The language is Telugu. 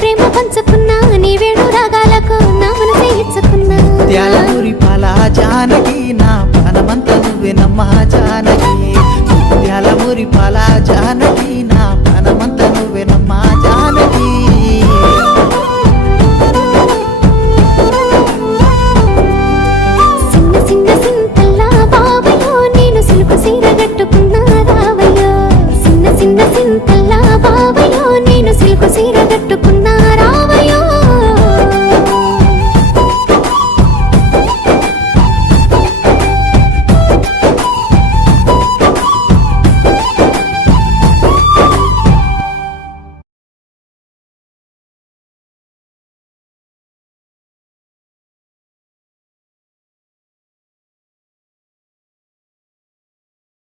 ప్రేమ పంచుకున్నా నీ వేడు రాగాలకు నా మనసే ఇచ్చుకున్నా ముత్యాలమూరి పాల జానకి నా ప్రాణమంతా నువ్వే నమ్మా జానకి ముత్యాలమూరి పాల జానకి